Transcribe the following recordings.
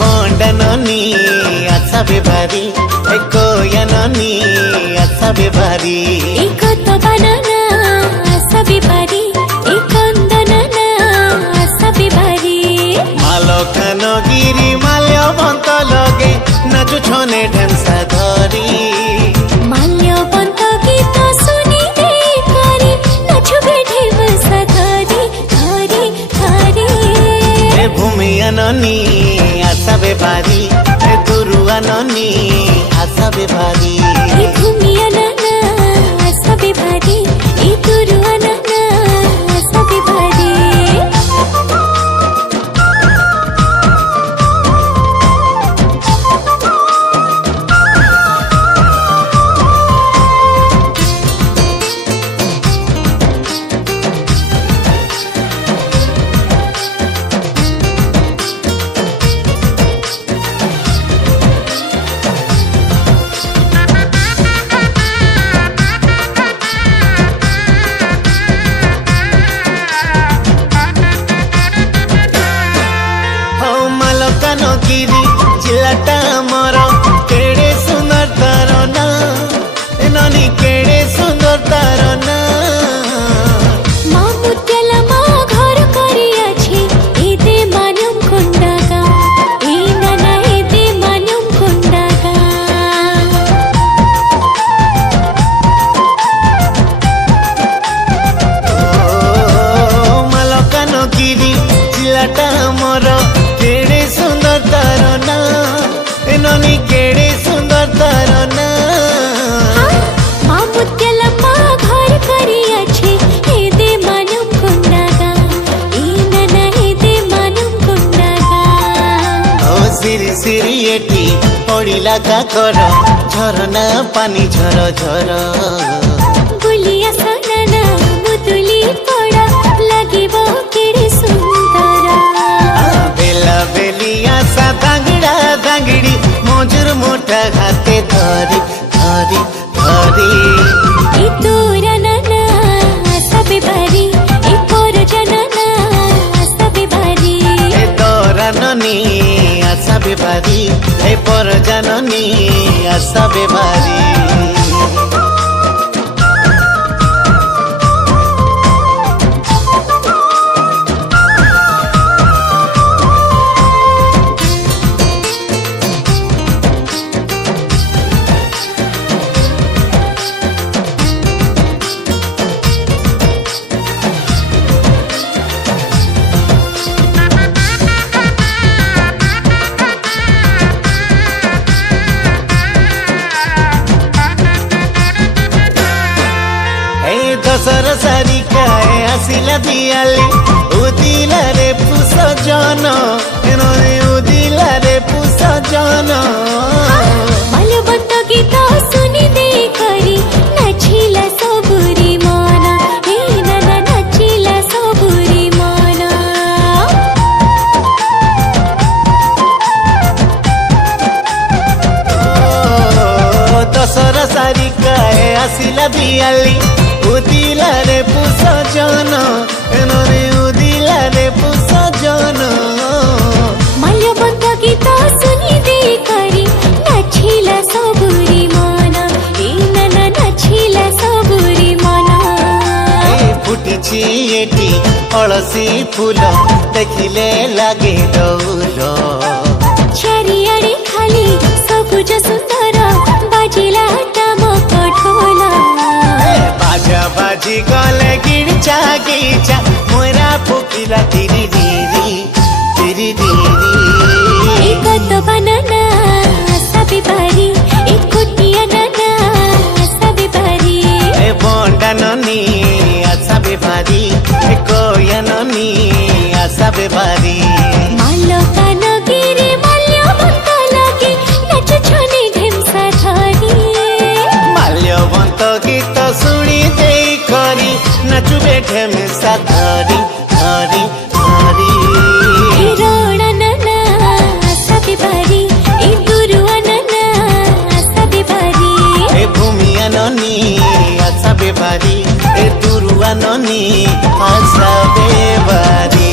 bondanoni asabe bari koyanoni asabe bari ikoto banana asabe bari ikondanana asabe bari malkanagiri malyo banta lage nachu chone ढेमसा धरी माल्य बंत गीत सुनी दे करी नाचु बैठे बसा धरी धरी धरी भूमि अननी आसाबे बारी गुरु अननी आसाबे बारी भूमि अनना आसाबे बारी गुरु अनना आसाबे बारी गिरी जिलाटा मोर केड़े सुंदर तारो ना ननी केड़े सुंदर तारो ना मामुत्यला मा घर करी अछि एदे मानुम कुंडागा ए नाना एदे मानुम कुंडागा मलकानो गिरी जिलाटा मोर केड़े सुंदर तारो ना ननी केड़े सुंदर तारो ना मामुत्यला मा घर करी अछि एदे मानुम कुंडागा ए नाना एदे मानुम कुंडागा ओ सिरी सिरी एटी पड़िला का कर झरना पानी झर झर बुलिया सनाना मुदुली पड़ा लागिबो केड़े सुंदर बेला बेलिया सा दांगड़ा दांगड़ी मोजर मोटा हाथे धरी धरी धरी ए तोरा नाना आसाबे बारी ए पोर जनाना आसाबे बारी ए तोरा ननी आसाबे बारी ए पर जाननी आसाबे बारी दशर सारी काए आसिला दियाली उदिला रे पुस जन उदिला रे पुस जन माल्यवंत गीत सुनी दे करी नाचिला सबुरी मन हे नाना नाचिला सबुरी मन दशर सारी काए आसिला दियाली उदिला रे पुस जन उदिला रे पुस जन माल्यवंत गीत सुनी दे करी नाचिला सबुरी मन ए नाना नाचिला सबुरी मन फुटिछि एटी अलसी फूल देखिले लागे डौल चारिआडे खाली सबुज सुंदर बाजिला टामक ढोला बाजा बाजी गले गिरचा गिरचा मोरा फुकिला तिरी दिरी तिरी दिरी एकत बनाना आसाबे बारी एकुटिया नाना आसाबे बारी ए bondanoni asabe bari koyanoni asabe bari Malkangiri Malyavant लागे नाच छने ढेमसा धरी माल्यवंत गीत सुनी दे करी नाचुबे ढेमसा धरी धरी धरी रोड़ा नाना आसाबे बारी ए गुरु नाना आसाबे बारी ए भूमि अननी आसाबे बारी ए दुरु अननी आसाबे बारी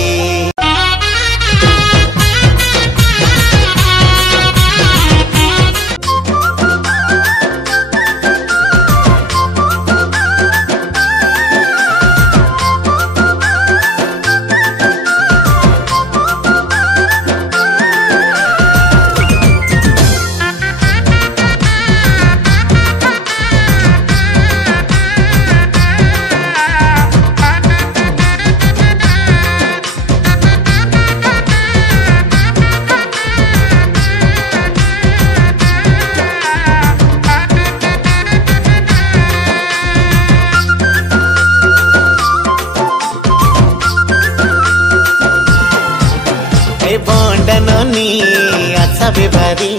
ए बोंडा ननी आशा बेभारी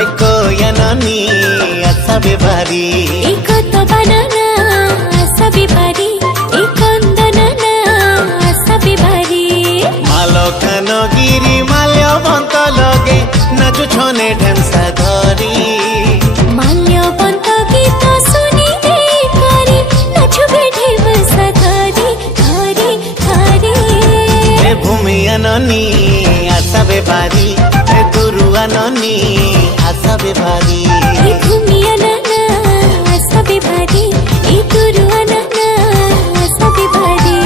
ए कोया ननी आशा बेभारी एक तो बनाना आशा बेभारी एक अंदना आशा बेभारी मालकानगिरी माल्यवंत लगे नाचु छने ढेमसा धरी माल्यवंत गीत सुनी दे करी नाचु बेठे बसा धरी धरी धरी ए भूमिया ननी आशा बेभारी ए गुरुआ ननी आशा बेभारी ए भूमिया नाना आशा बेभारी ए गुरुआ नाना आशा बेभारी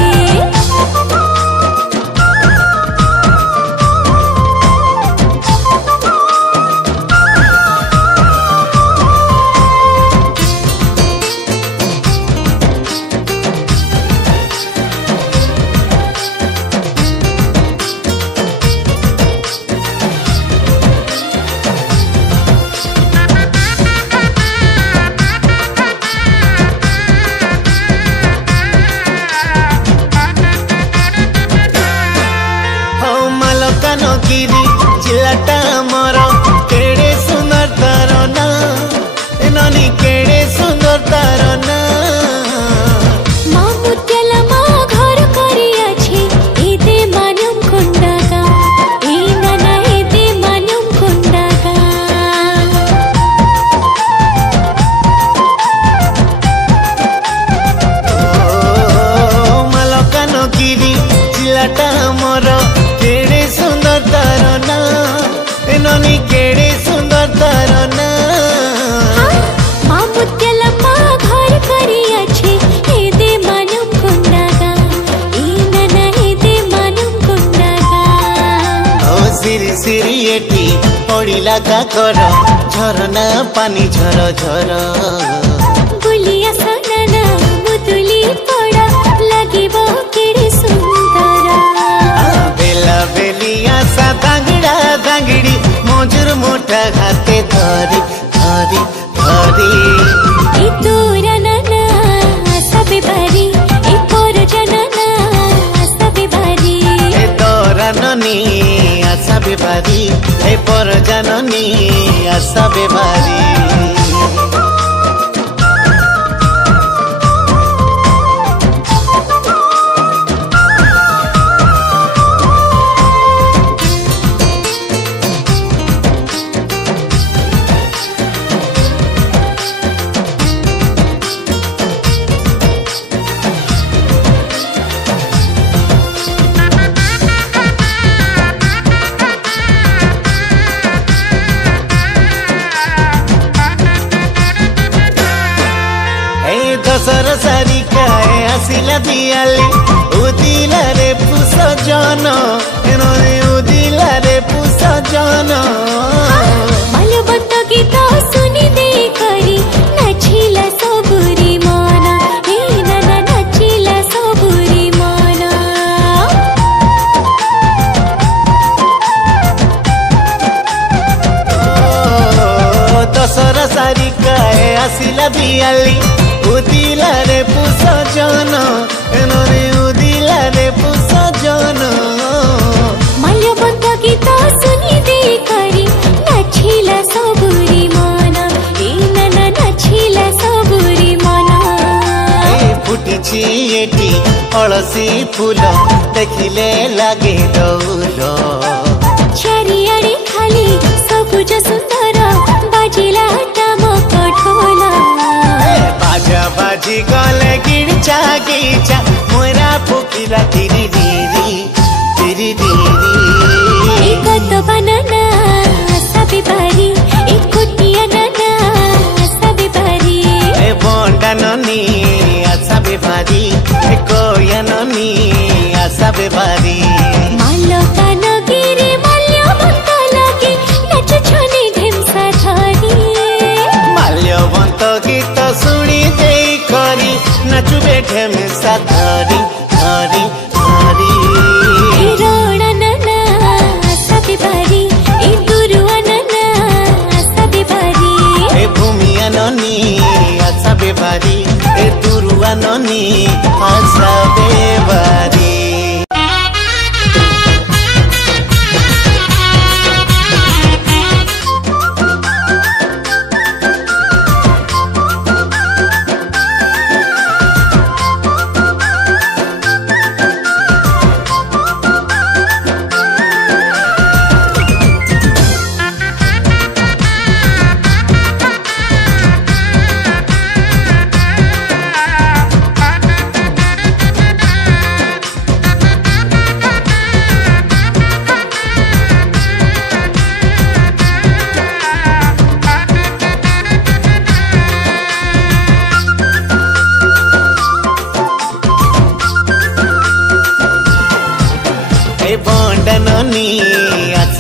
मालकानगिरी जिलाटा मोर केड़े सुंदर तार ना ननी केड़े सुंदर तार ना मामुत्यला मा घर करी अछि एदे मानुम कुंडागा ए नाना एदे मानुम कुंडागा मालकानगिरी जिलाटा मोर केड़े सुंदर तार ना ननी केड़े सुंदर तार ना मामुत्यला मा घर करी अछि एदे मानुम कुंडागा ए नाना एदे मानुम कुंडागा ओ सिरी सिरी एटी पड़िला काकर झरना पानी झर झर बुलिया सनाना मुदुली पड़ा लागिबो केड़े सुंदर बेला बेलिया सा दांगड़ा दांगड़ी मोजर मोटा हाथे धरी धरी धरी ए तोरा नाना आशा बेभारी ए पोर जनाना आशा बेभारी ए तोरा ननी आशा बेभारी ए पर जाननी आशा बेभारी दशर सारिकाए आसिला दियाली उदिला रे पुष जन उदिला रे पुष जन माल्यवंत गीत सुनी दे करी नाचिला सबुरी मन ए नाना नाचिला सबुरी मन दशर सारिकाए आसिला दियाली उदिला रे पुष जन उदिला रे पुष जन माल्यवंत गीत सुनी दे करी नाचिला सबुरी मन ए नाना नाचिला सबुरी मन फुटिछि एटी अलसी फूल देखिले लागे दौल चारिआडे खाली सबुज सुंदर बाजिला टामक ढोल बाजा बाजी गले गिरचा गिरचा मोरा फुकिला तिरी दिरी तिरी दिरी एक तो बनाना आशा बेभारी एक कुटिया नाना आशा बेभारी ए बोंडा ननी आशा बेभारी ए कोया ननी आशा बेभारी मालकानगिरी माल्यवंत लगे नाचु छने ढेमसा धरी माल्यवंत गीत सुनी दे करी नाचु बेठे में सा धरी धरी धरी रोड़ा नाना आशा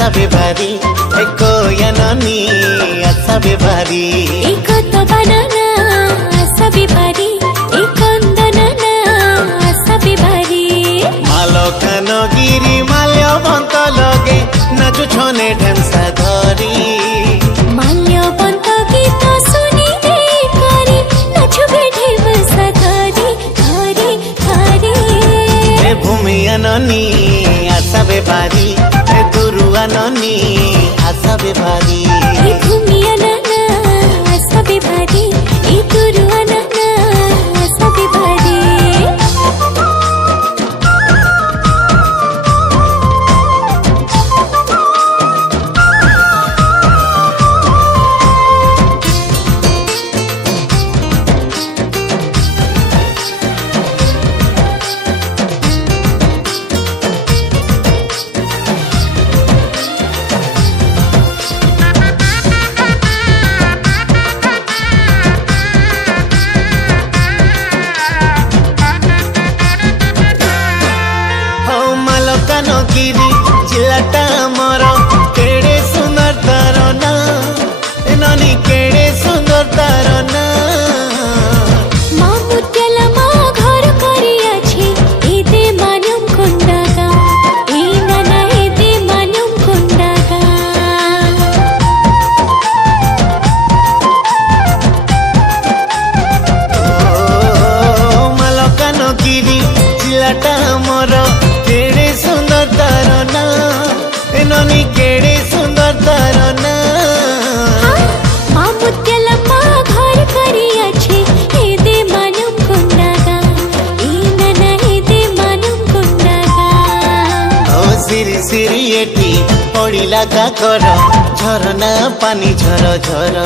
आशा बेभारी कोया ननी आशा बेभारी एक तो बनाना आशा बेभारी एक अंदना आशा बेभारी मालकानगिरी माल्यवंत लगे नाचु छने ढेमसा धरी माल्यवंत गीत सुनी दे करी नाचु बेठे बसा धरी धरी धरी भूमि ननी आशा बेभारी दुरुआ ननी आशा बेभारी घुमिया नाना आशा बेभारी दुरुआ नाना आशा बेभारी मालकानगिरी जिलाटा मोर केड़े सुंदर तार ना ननी केड़े सुंदर तार ना मामुत्यला मा घर करी अछि एदे मानुम कोंडागा ए नाना एदे मानुम कोंडागा मालकानगिरी जिलाटा मोर केड़े सुंदर तार ना ननी केड़े सुंदर तार ना मामुत्यला मा घर करी अछि एदे मानुम कोंडागा ए नाना एदे मानुम कोंडागा ओ सिरी सिरी एटी पड़िला काकर झरना पानी झर झर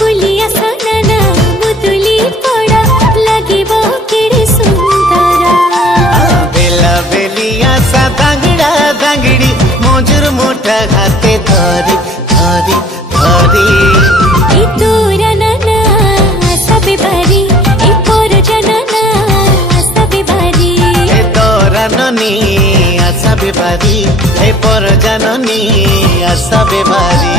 बुलिया सनाना मुदुली पड़ा लागिबो केड़े सुंदर बेला बेलिया सा दांगड़ा दांगड़ी मोजुर मोटा हाथे धरी धरी धरी ए तोरा नाना आशा बेभारी ए पोर जनाना आशा बेभारी ए तोरा ननी आशा बेभारी ए पर जाननी आशा बेभारी